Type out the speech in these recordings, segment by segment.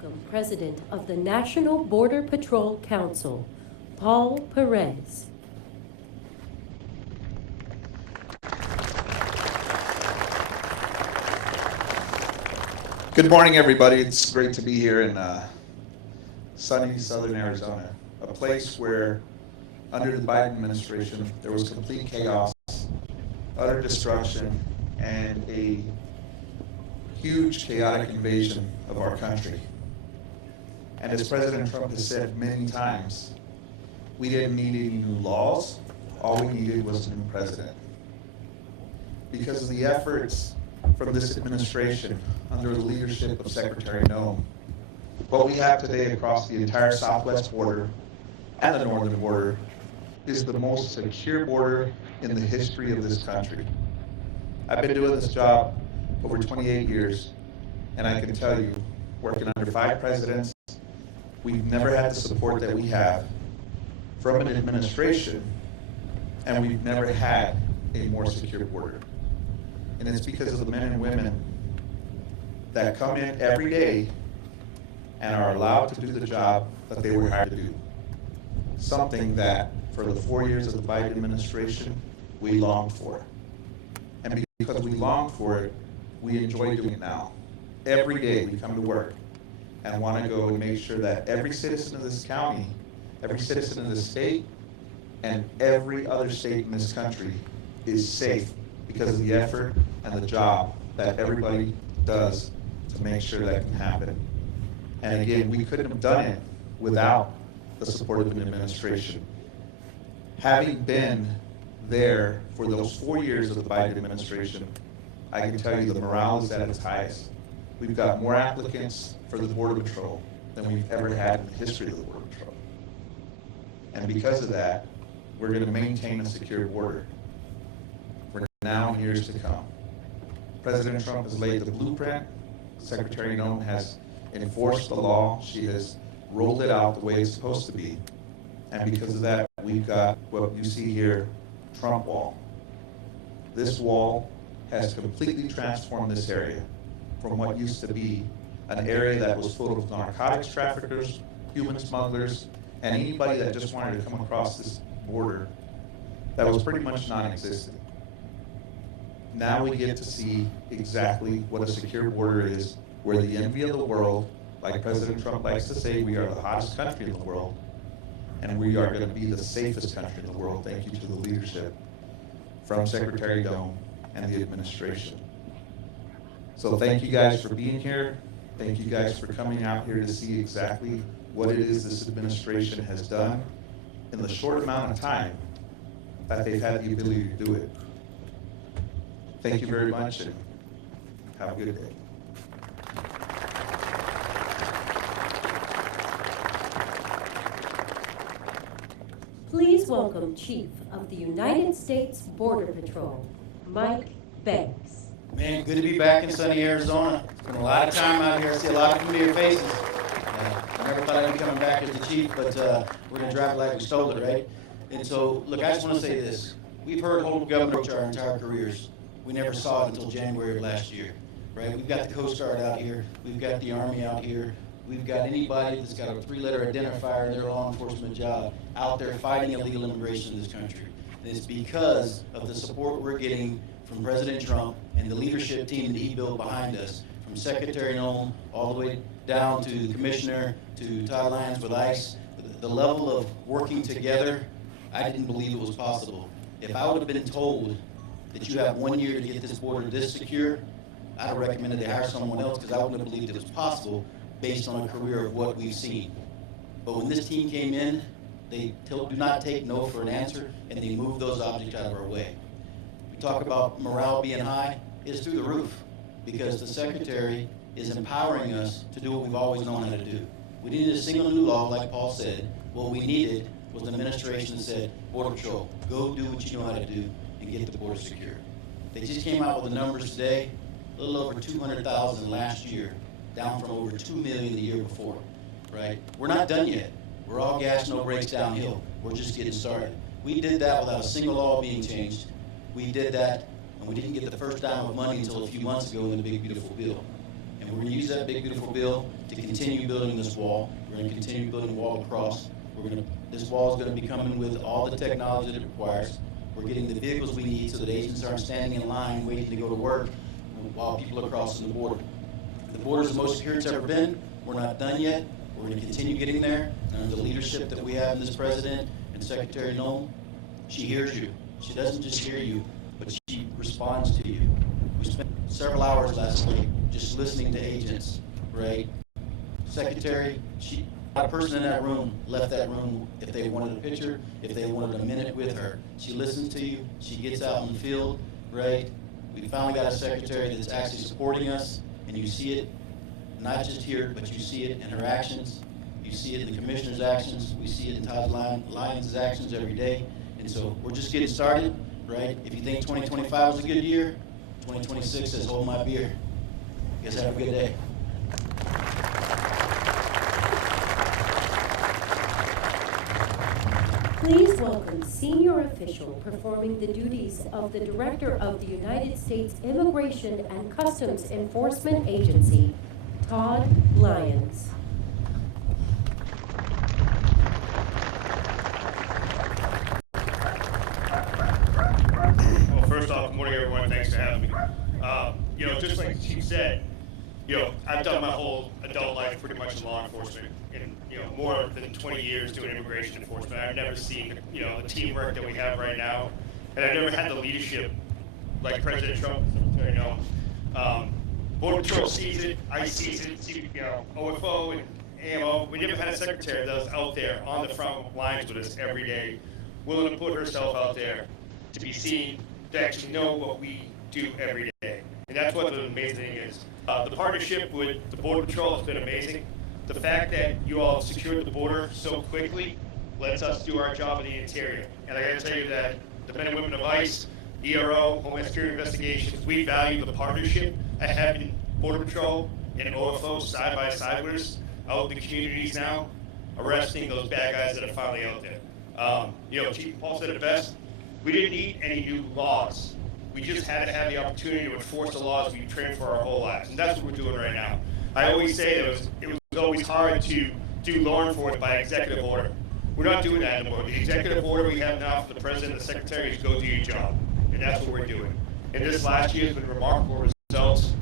welcome President of the National Border Patrol Council, Paul Perez. Good morning, everybody. It's great to be here in sunny southern Arizona, a place where, under the Biden administration, there was complete chaos, utter destruction, and a huge chaotic invasion of our country. And as President Trump has said many times, we didn't need any new laws. All we needed was a new president. Because of the efforts from this administration under the leadership of Secretary Noem, what we have today across the entire southwest border and the northern border is the most secure border in the history of this country. I've been doing this job over 28 years, and I can tell you, working under 5 presidents, we've never had the support that we have from an administration, and we've never had a more secure border. And it's because of the men and women that come in every day and are allowed to do the job that they were hired to do. Something that, for the 4 years of the Biden administration, we longed for. And because we longed for it, we enjoy doing it now. Every day we come to work and want to go and make sure that every citizen of this county, every citizen of this state, and every other state in this country is safe because of the effort and the job that everybody does to make sure that can happen. And again, we couldn't have done it without the support of an administration. Having been there for those 4 years of the Biden administration, I can tell you the morale is at its highest. We've got more applicants for the Border Patrol than we've ever had in the history of the Border Patrol. And because of that, we're going to maintain a secure border for now and years to come. President Trump has laid the blueprint. Secretary Noem has enforced the law. She has rolled it out the way it's supposed to be. And because of that, we've got what you see here, Trump Wall. This wall has completely transformed this area from what used to be an area that was full of narcotics traffickers, human smugglers, and anybody that just wanted to come across this border that was pretty much non-existent. Now we get to see exactly what a secure border is. We're the envy of the world. Like President Trump likes to say, we are the hottest country in the world, and we are going to be the safest country in the world, thank you to the leadership from Secretary Noem and the administration. So thank you guys for being here. Thank you guys for coming out here to see exactly what it is this administration has done in the short amount of time that they've had the ability to do it. Thank you very much, and have a good day. Please welcome Chief of the United States Border Patrol, Mike Banks. Man, good to be back in sunny Arizona. It's been a lot of time out here. I see a lot of familiar faces. I never thought I'd be coming back as the chief, but we're going to drive like we stole it, right? And so, look, I just want to say this. We've heard hold government approach our entire careers. We never saw it until January of last year, right? We've got the Coast Guard out here. We've got the Army out here. We've got anybody that's got a 3-letter identifier in their law enforcement job out there fighting illegal immigration in this country. And it's because of the support we're getting from President Trump and the leadership team that he built behind us, from Secretary Noem all the way down to the Commissioner, to Todd Lyons with ICE. The level of working together, I didn't believe it was possible. If I would have been told that you have 1 year to get this border this secure, I'd have recommended they hire someone else because I wouldn't have believed it was possible based on a career of what we've seen. But when this team came in, they do not take no for an answer, and they move those objects out of our way. We talk about morale being high, it's through the roof because the Secretary is empowering us to do what we've always known how to do. We needed a single new law, like Paul said. What we needed was an administration that said, Border Patrol, go do what you know how to do and get the border secure. They just came out with the numbers today, a little over 200,000 last year, down from over 2 million the year before, right? We're not done yet. We're all gas, no brakes downhill. We're just getting started. We did that without a single law being changed. We did that, and we didn't get the first dime of money until a few months ago in the big, beautiful bill. And And we're gonna use that big, beautiful bill to continue building this wall. We're gonna continue building the wall across. This wall is gonna be coming with all the technology that it requires. We're getting the vehicles we need so that agents aren't standing in line waiting to go to work while people are crossing the border. The border is the most secure it's ever been. We're not done yet. We're going to continue getting there. And under the leadership that we have in this president and Secretary Noem, she hears you. She doesn't just hear you, but she responds to you. We spent several hours last week just listening to agents, right? Secretary, not a person in that room left that room if they wanted a picture, if they wanted a minute with her. She listens to you. She gets out in the field, right? We finally got a secretary that's actually supporting us, and you see it, not just here, but you see it in her actions. You see it in the commissioner's actions. We see it in Todd Lyons' actions every day. And so we're just getting started, right? If you think 2025 was a good year, 2026 says, hold my beer. You guys have a good day. Please welcome senior official performing the duties of the Director of the United States Immigration and Customs Enforcement Agency, Todd Lyons. Well, first off, good morning, everyone. Thanks for having me. Just like the chief said, I've done my whole adult life pretty much in law enforcement, and more than 20 years doing immigration enforcement. I've never seen the teamwork that we have right now, and I've never had the leadership like President Trump. Border Patrol sees it, ICE sees it, OFO and AMO. We never had a secretary that was out there on the front lines with us every day, willing to put herself out there to be seen, to actually know what we do every day. And that's what the amazing thing is. The partnership with the Border Patrol has been amazing. The fact that you all secured the border so quickly lets us do our job in the interior. And I gotta tell you that the men and women of ICE, ERO, Homeland Security Investigations, we value the partnership of having Border Patrol and OFO side by side with us out in the communities now, arresting those bad guys that are finally out there. Chief Paul said it best. We didn't need any new laws. We just had to have the opportunity to enforce the laws we've trained for our whole lives, and that's what we're doing right now. I always say that it was always hard to do law enforcement by executive order. We're not doing that anymore. The executive order we have now for the president and the secretary is go do your job, and that's what we're doing. And this last year has been remarkable results,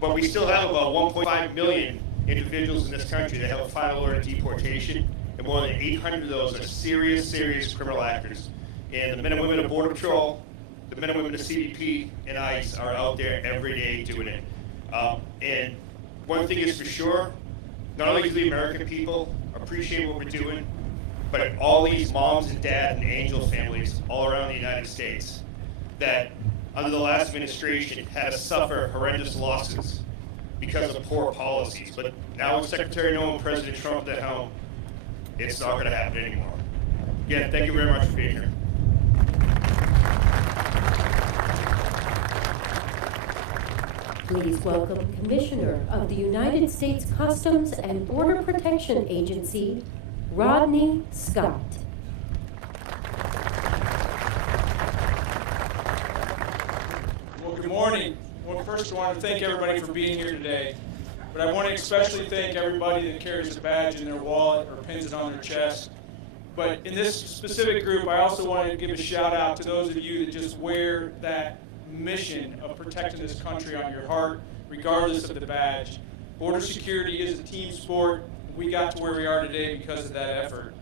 but we still have about 1.5 million individuals in this country that have a final order of deportation, and more than 800 of those are serious criminal actors. And the men and women of Border Patrol, the men and women of CBP and ICE are out there every day doing it. And one thing is for sure, not only do the American people appreciate what we're doing, but all these moms and dads and angel families all around the United States that under the last administration had to suffer horrendous losses because of poor policies. But now with Secretary Noem and President Trump at the helm, it's not going to happen anymore. Again, thank you very much for being here. Please welcome Commissioner of the United States Customs and Border Protection Agency, Rodney Scott. Well, good morning. Well, first I want to thank everybody for being here today, but I want to especially thank everybody that carries a badge in their wallet or pins it on their chest. But in this specific group, I also wanted to give a shout out to those of you that just wear that mission of protecting this country on your heart, regardless of the badge. Border security is a team sport. We got to where we are today because of that effort.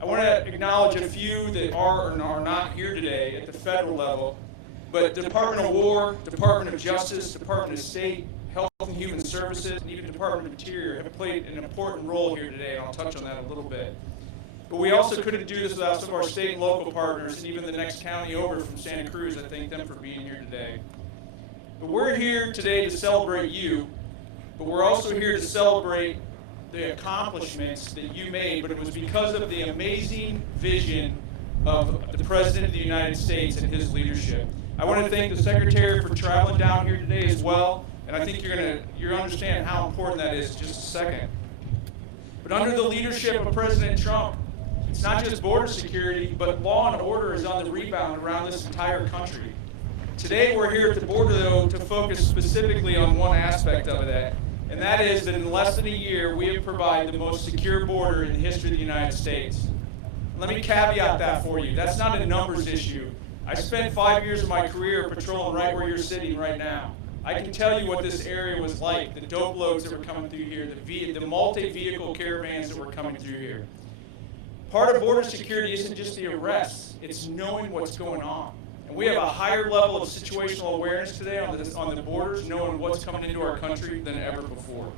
I want to acknowledge a few that are or are not here today at the federal level, but the Department of War, Department of Justice, Department of State, Health and Human Services, and even Department of Interior have played an important role here today, and I'll touch on that a little bit. But we also couldn't do this without some of our state and local partners, and even the next county over from Santa Cruz. I thank them for being here today. But we're here today to celebrate you, but we're also here to celebrate the accomplishments that you made, but it was because of the amazing vision of the President of the United States and his leadership. I want to thank the Secretary for traveling down here today as well, and I think you're going to understand how important that is in just a second. But under the leadership of President Trump, it's not just border security, but law and order is on the rebound around this entire country. Today we're here at the border, though, to focus specifically on one aspect of that, and that is that in less than a year, we have provided the most secure border in the history of the United States. Let me caveat that for you. That's not a numbers issue. I spent 5 years of my career patrolling right where you're sitting right now. I can tell you what this area was like, the dope loads that were coming through here, the multi-vehicle caravans that were coming through here. Part of border security isn't just the arrests, it's knowing what's going on. And we have a higher level of situational awareness today on the borders, knowing what's coming into our country than ever before.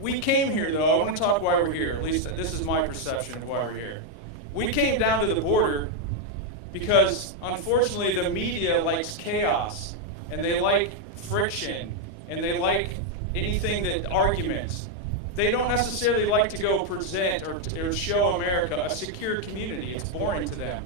We came here, though, I want to talk why we're here. At least this is my perception of why we're here. We came down to the border because, unfortunately, the media likes chaos, and they like friction, and they like anything that arguments. They don't necessarily like to go present or show America a secure community. It's boring to them.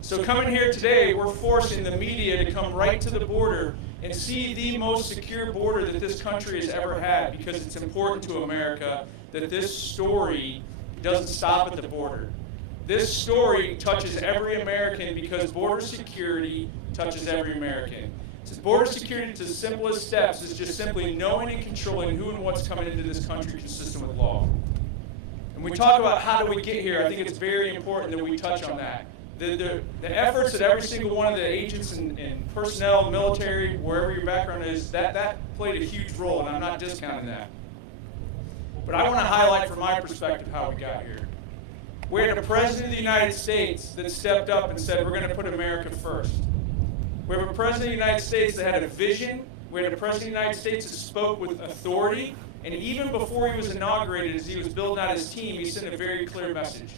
So coming here today, we're forcing the media to come right to the border and see the most secure border that this country has ever had, because it's important to America that this story doesn't stop at the border. This story touches every American because border security touches every American. So border security, to the simplest steps, is just simply knowing and controlling who and what's coming into this country consistent with law. And we talk about how do we get here, I think it's very important that we touch on that. The efforts that every single one of the agents and personnel, military, wherever your background is, that played a huge role, and I'm not discounting that. But I want to highlight from my perspective how we got here. We had a president of the United States that stepped up and said, we're going to put America first. We have a president of the United States that had a vision. We had a president of the United States that spoke with authority. And even before he was inaugurated, as he was building out his team, he sent a very clear message.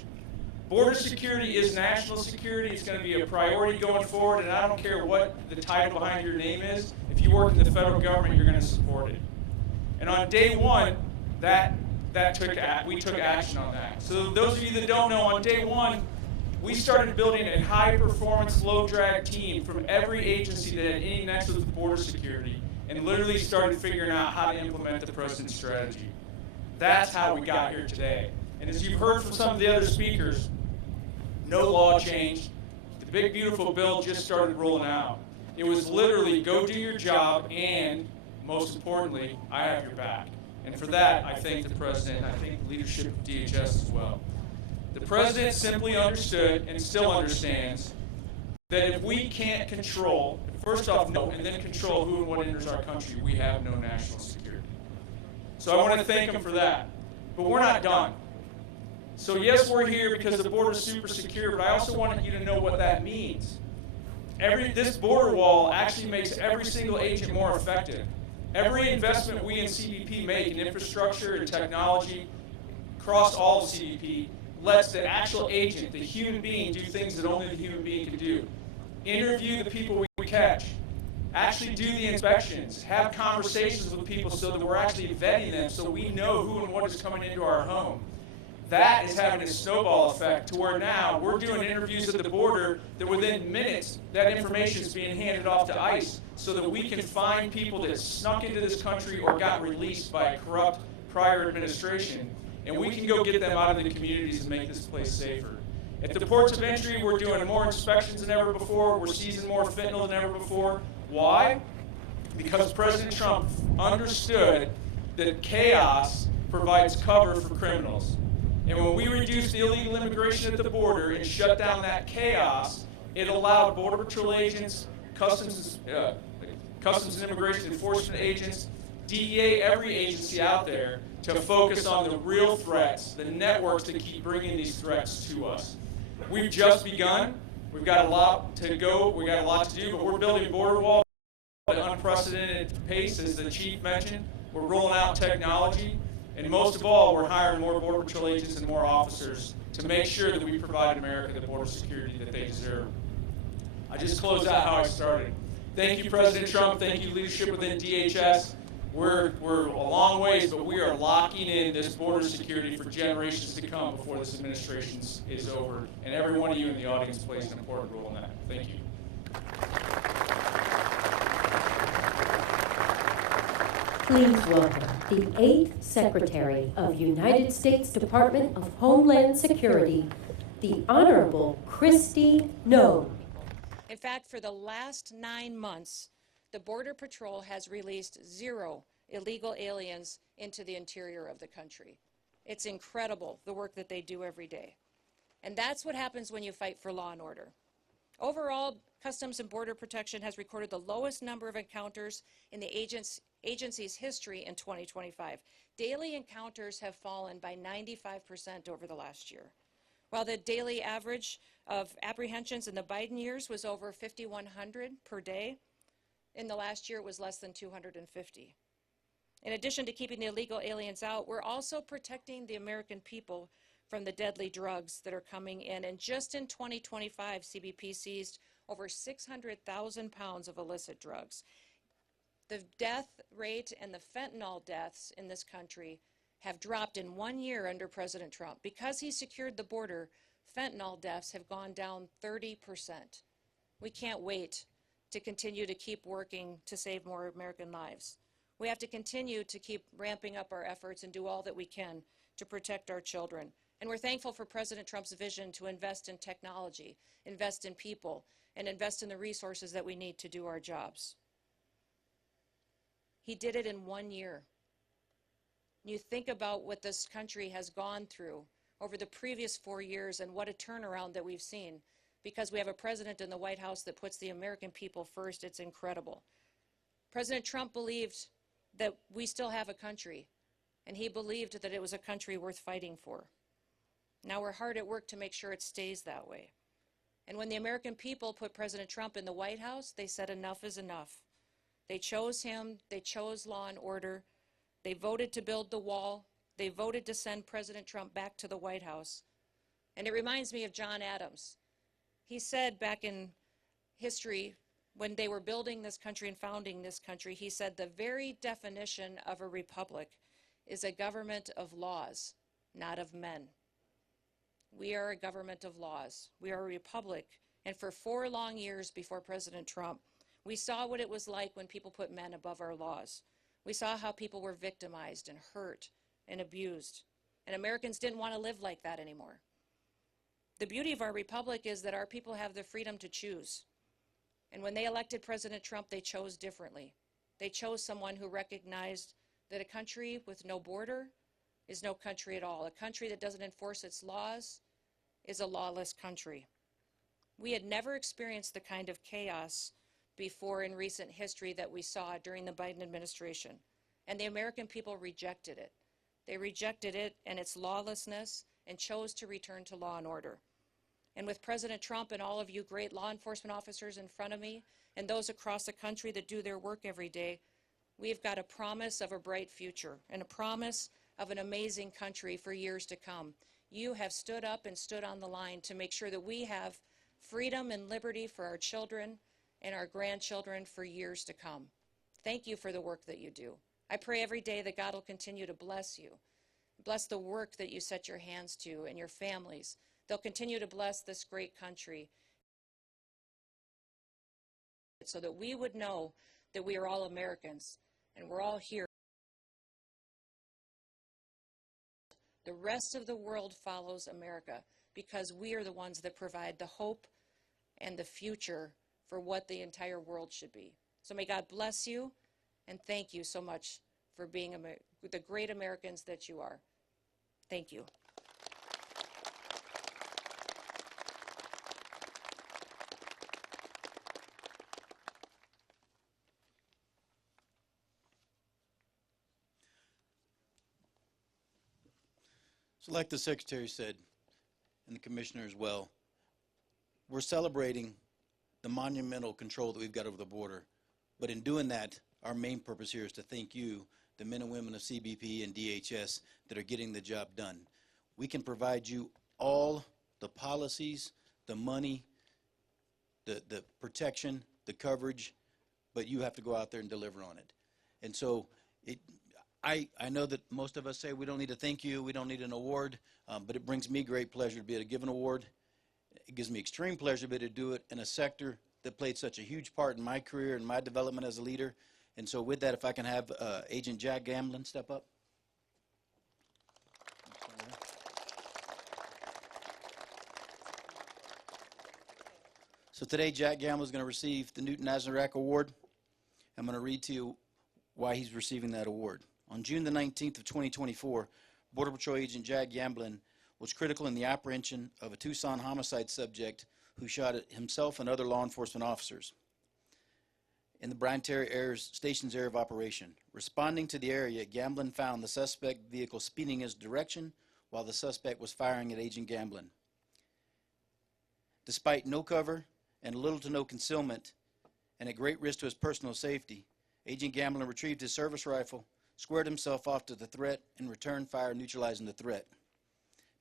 Border security is national security. It's going to be a priority going forward, and I don't care what the title behind your name is. If you work in the federal government, you're going to support it. And on day one, we took action on that. So those of you that don't know, on day one, we started building a high-performance, low-drag team from every agency that had any nexus with border security, and literally started figuring out how to implement the president's strategy. That's how we got here today. And as you've heard from some of the other speakers, no law changed. The big, beautiful bill just started rolling out. It was literally go do your job, and most importantly, I have your back. And for that, I thank the president, and I thank the leadership of DHS as well. The president simply understood and still understands that if we can't control, first off, know and then control who and what enters our country, we have no national security. So I want to thank him for that. But we're not done. So yes, we're here because the border is super secure, but I also wanted you to know what that means. This border wall actually makes every single agent more effective. Every investment we in CBP make in infrastructure and technology across all of CBP lets the actual agent, the human being, do things that only the human being can do. Interview the people we catch. Actually do the inspections. Have conversations with people so that we're actually vetting them so we know who and what is coming into our home. That is having a snowball effect to where now we're doing interviews at the border that within minutes that information is being handed off to ICE so that we can find people that snuck into this country or got released by a corrupt prior administration, and we can go get them out of the communities and make this place safer. At the ports of entry, we're doing more inspections than ever before. We're seizing more fentanyl than ever before. Why? Because President Trump understood that chaos provides cover for criminals. And when we reduced the illegal immigration at the border and shut down that chaos, it allowed Border Patrol agents, Customs and Immigration Enforcement agents, DEA, every agency out there, to focus on the real threats, the networks that keep bringing these threats to us. We've just begun. We've got a lot to go. We've got a lot to do, but we're building border wall at an unprecedented pace, as the chief mentioned. We're rolling out technology. And most of all, we're hiring more Border Patrol agents and more officers to make sure that we provide America the border security that they deserve. I just closed out how I started. Thank you, President Trump. Thank you, leadership within DHS. We're a long ways, but we are locking in this border security for generations to come before this administration is over. And every one of you in the audience plays an important role in that. Thank you. Please welcome the 8th Secretary of United States Department of Homeland Security, the Honorable Kristi Noem. In fact, for the last 9 months, the Border Patrol has released 0 illegal aliens into the interior of the country. It's incredible, the work that they do every day. And that's what happens when you fight for law and order. Overall, Customs and Border Protection has recorded the lowest number of encounters in the agency's history in 2025. Daily encounters have fallen by 95% over the last year. While the daily average of apprehensions in the Biden years was over 5,100 per day, in the last year it was less than 250. In addition to keeping the illegal aliens out, we're also protecting the American people from the deadly drugs that are coming in. And just in 2025, CBP seized over 600,000 pounds of illicit drugs. The death rate and the fentanyl deaths in this country have dropped in 1 year under President Trump. Because he secured the border, fentanyl deaths have gone down 30%. We can't wait to continue to keep working to save more American lives. We have to continue to keep ramping up our efforts and do all that we can to protect our children. And we're thankful for President Trump's vision to invest in technology, invest in people, and invest in the resources that we need to do our jobs. He did it in 1 year. You think about what this country has gone through over the previous 4 years and what a turnaround that we've seen because we have a president in the White House that puts the American people first. It's incredible. President Trump believed that we still have a country, and he believed that it was a country worth fighting for. Now we're hard at work to make sure it stays that way. And when the American people put President Trump in the White House, they said enough is enough. They chose him, they chose law and order, they voted to build the wall, they voted to send President Trump back to the White House. And it reminds me of John Adams. He said back in history, when they were building this country and founding this country, he said the very definition of a republic is a government of laws, not of men. We are a government of laws. We are a republic. And for 4 long years before President Trump, we saw what it was like when people put men above our laws. We saw how people were victimized and hurt and abused. And Americans didn't want to live like that anymore. The beauty of our republic is that our people have the freedom to choose. And when they elected President Trump, they chose differently. They chose someone who recognized that a country with no border is no country at all. A country that doesn't enforce its laws is a lawless country. We had never experienced the kind of chaos before in recent history that we saw during the Biden administration. And the American people rejected it. They rejected it and its lawlessness and chose to return to law and order. And with President Trump and all of you great law enforcement officers in front of me and those across the country that do their work every day, we've got a promise of a bright future and a promise of an amazing country for years to come. You have stood up and stood on the line to make sure that we have freedom and liberty for our children and our grandchildren for years to come. Thank you for the work that you do. I pray every day that God will continue to bless you, bless the work that you set your hands to and your families. They'll continue to bless this great country so that we would know that we are all Americans and we're all here. The rest of the world follows America because we are the ones that provide the hope and the future for what the entire world should be. So may God bless you, and thank you so much for being the great Americans that you are. Thank you. So like the Secretary said, and the Commissioner as well, we're celebrating the monumental control that we've got over the border. But in doing that, our main purpose here is to thank you, the men and women of CBP and DHS that are getting the job done. We can provide you all the policies, the money, the protection, the coverage, but you have to go out there and deliver on it. And so I know that most of us say we don't need to thank you, we don't need an award, but it brings me great pleasure to be able to give an award. It gives me extreme pleasure to be able to do it in a sector that played such a huge part in my career and my development as a leader. And so with that, if I can have Agent Jack Gamblin step up. So today, Jack Gamblin is going to receive the Newton Azarack Award. I'm going to read to you why he's receiving that award. On June the 19th of 2024, Border Patrol Agent Jack Gamblin was critical in the apprehension of a Tucson homicide subject who shot at himself and other law enforcement officers in the Bryan Terry Station's area of operation. Responding to the area, Gamblin found the suspect vehicle speeding in his direction while the suspect was firing at Agent Gamblin. Despite no cover and little to no concealment, and at great risk to his personal safety, Agent Gamblin retrieved his service rifle, squared himself off to the threat, and returned fire, neutralizing the threat.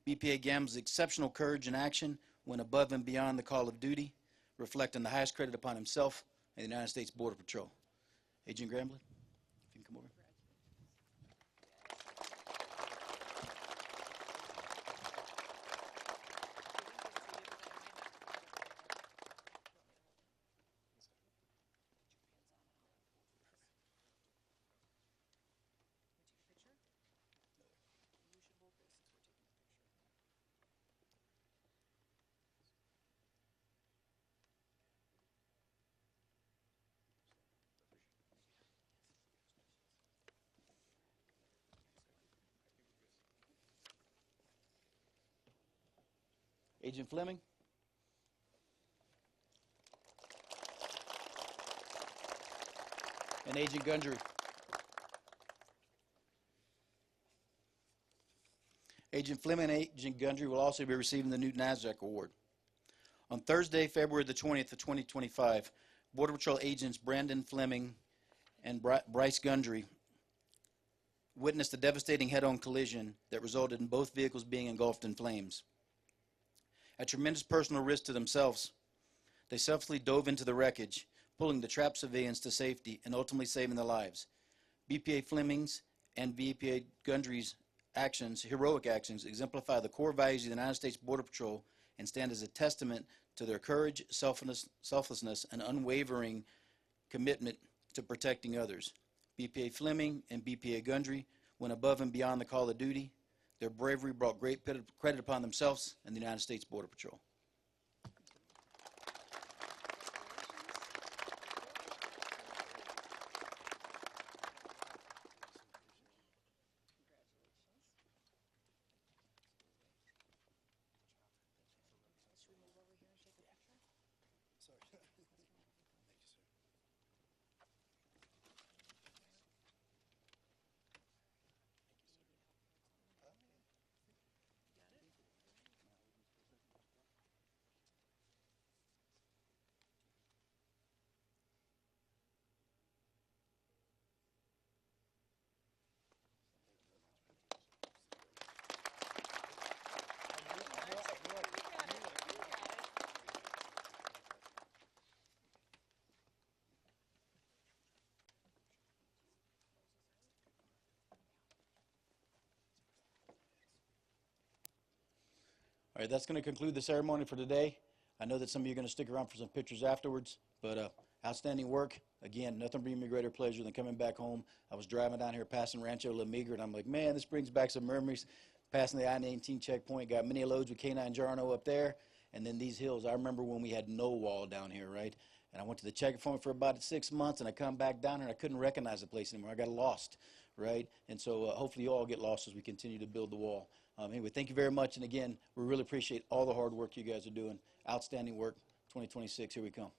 BPA Gamblin's exceptional courage and action went above and beyond the call of duty, reflecting the highest credit upon himself and the United States Border Patrol. Agent Gamblin, if you can come over. Agent Fleming. And Agent Gundry. Agent Fleming and Agent Gundry will also be receiving the new NASDAQ award. On Thursday, February the 20th of 2025, Border Patrol agents Brandon Fleming and Bryce Gundry witnessed a devastating head-on collision that resulted in both vehicles being engulfed in flames. At tremendous personal risk to themselves, they selflessly dove into the wreckage, pulling the trapped civilians to safety and ultimately saving their lives. BPA Fleming's and BPA Gundry's actions, heroic actions, exemplify the core values of the United States Border Patrol and stand as a testament to their courage, selflessness, and unwavering commitment to protecting others. BPA Fleming and BPA Gundry went above and beyond the call of duty. Their bravery brought great credit upon themselves and the United States Border Patrol. All right, that's going to conclude the ceremony for today. I know that some of you are going to stick around for some pictures afterwards, but outstanding work. Again, nothing brings me greater pleasure than coming back home. I was driving down here passing Rancho La Migra, and I'm like, man, this brings back some memories. Passing the I-19 checkpoint, got many loads with K9 Jarno up there, and then these hills. I remember when we had no wall down here, right? And I went to the checkpoint for about 6 months, and I come back down here, and I couldn't recognize the place anymore. I got lost, right? And so hopefully you all get lost as we continue to build the wall. Anyway, thank you very much, and again, we really appreciate all the hard work you guys are doing. Outstanding work. 2026, here we come.